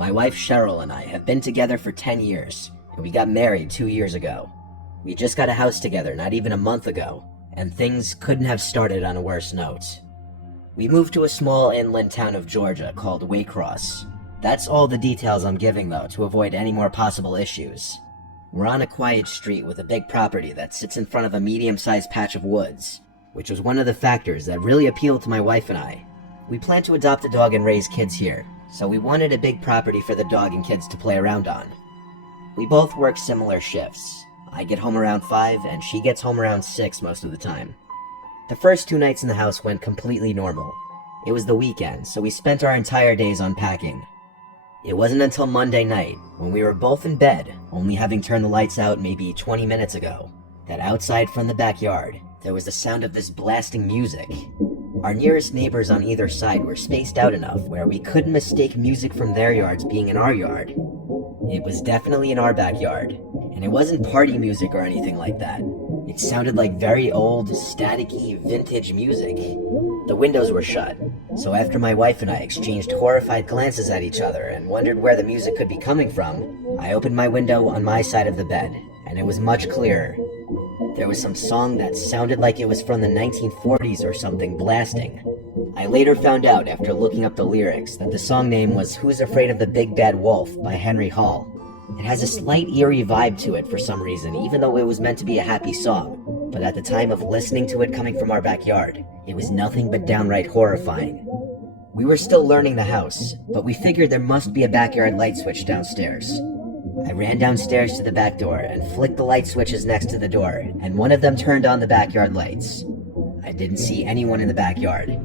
My wife Cheryl and I have been together for 10 years, and we got married 2 years ago. We just got a house together not even a month ago, and things couldn't have started on a worse note. We moved to a small inland town of Georgia called Waycross. That's all the details I'm giving though, to avoid any more possible issues. We're on a quiet street with a big property that sits in front of a medium-sized patch of woods, which was one of the factors that really appealed to my wife and I. We plan to adopt a dog and raise kids here, so we wanted a big property for the dog and kids to play around on. We both work similar shifts. I get home around 5 and she gets home around 6 most of the time. The first 2 nights in the house went completely normal. It was the weekend, so we spent our entire days unpacking. It wasn't until Monday night, when we were both in bed, only having turned the lights out maybe 20 minutes ago, that outside from the backyard, there was the sound of this blasting music. Our nearest neighbors on either side were spaced out enough where we couldn't mistake music from their yards being in our yard. It was definitely in our backyard, and it wasn't party music or anything like that. It sounded like very old, staticky, vintage music. The windows were shut, so after my wife and I exchanged horrified glances at each other and wondered where the music could be coming from, I opened my window on my side of the bed, and it was much clearer. There was some song that sounded like it was from the 1940s or something blasting. I later found out after looking up the lyrics that the song name was Who's Afraid of the Big Bad Wolf by Henry Hall. It has a slight eerie vibe to it for some reason, even though it was meant to be a happy song. But at the time of listening to it coming from our backyard, it was nothing but downright horrifying. We were still learning the house, but we figured there must be a backyard light switch downstairs. I ran downstairs to the back door and flicked the light switches next to the door, and one of them turned on the backyard lights. I didn't see anyone in the backyard.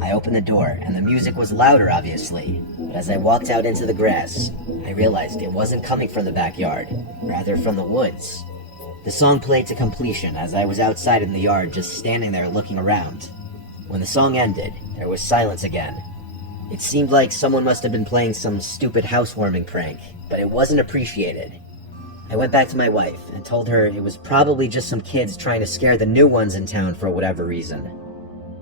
I opened the door, and the music was louder, obviously, but as I walked out into the grass, I realized it wasn't coming from the backyard, rather from the woods. The song played to completion as I was outside in the yard just standing there looking around. When the song ended, there was silence again. It seemed like someone must have been playing some stupid housewarming prank, but it wasn't appreciated. I went back to my wife and told her it was probably just some kids trying to scare the new ones in town for whatever reason.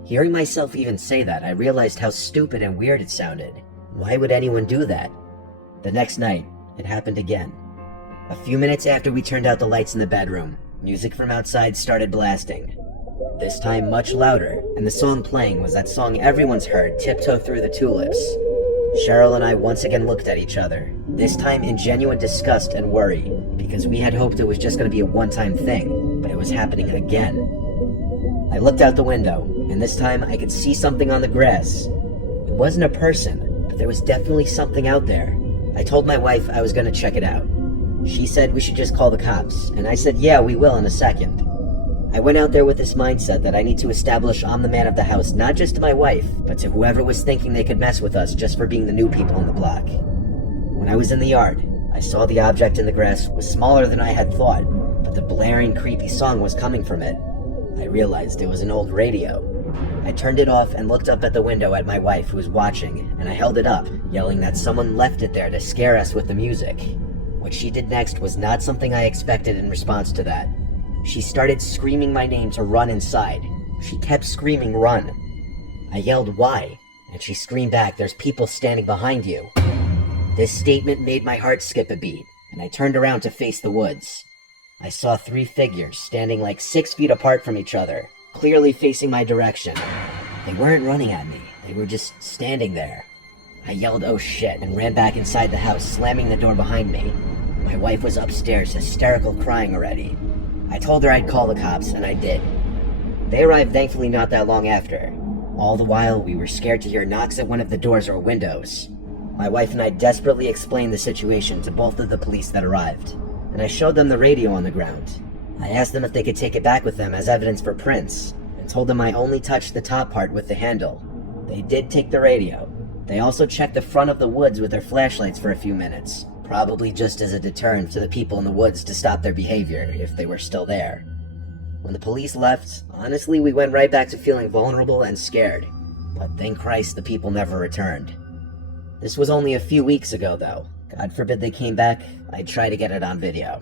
Hearing myself even say that, I realized how stupid and weird it sounded. Why would anyone do that? The next night, it happened again. A few minutes after we turned out the lights in the bedroom, music from outside started blasting. This time much louder, and the song playing was that song everyone's heard, Tiptoe Through the Tulips. Cheryl and I once again looked at each other, this time in genuine disgust and worry, because we had hoped it was just going to be a one-time thing, but it was happening again. I looked out the window, and this time I could see something on the grass. It wasn't a person, but there was definitely something out there. I told my wife I was going to check it out. She said we should just call the cops, and I said yeah, we will in a second. I went out there with this mindset that I need to establish I'm the man of the house, not just to my wife, but to whoever was thinking they could mess with us just for being the new people on the block. When I was in the yard, I saw the object in the grass was smaller than I had thought, but the blaring, creepy song was coming from it. I realized it was an old radio. I turned it off and looked up at the window at my wife who was watching, and I held it up, yelling that someone left it there to scare us with the music. What she did next was not something I expected in response to that. She started screaming my name to run inside. She kept screaming, "Run." I yelled, "Why?" And she screamed back, "There's people standing behind you." This statement made my heart skip a beat, and I turned around to face the woods. I saw 3 figures standing like 6 feet apart from each other, clearly facing my direction. They weren't running at me, they were just standing there. I yelled, "Oh shit," and ran back inside the house, slamming the door behind me. My wife was upstairs, hysterical, crying already. I told her I'd call the cops, and I did. They arrived thankfully not that long after. All the while, we were scared to hear knocks at one of the doors or windows. My wife and I desperately explained the situation to both of the police that arrived, and I showed them the radio on the ground. I asked them if they could take it back with them as evidence for prints, and told them I only touched the top part with the handle. They did take the radio. They also checked the front of the woods with their flashlights for a few minutes, probably just as a deterrent to the people in the woods to stop their behavior if they were still there. When the police left, honestly, we went right back to feeling vulnerable and scared. But thank Christ the people never returned. This was only a few weeks ago, though. God forbid they came back, I'd try to get it on video.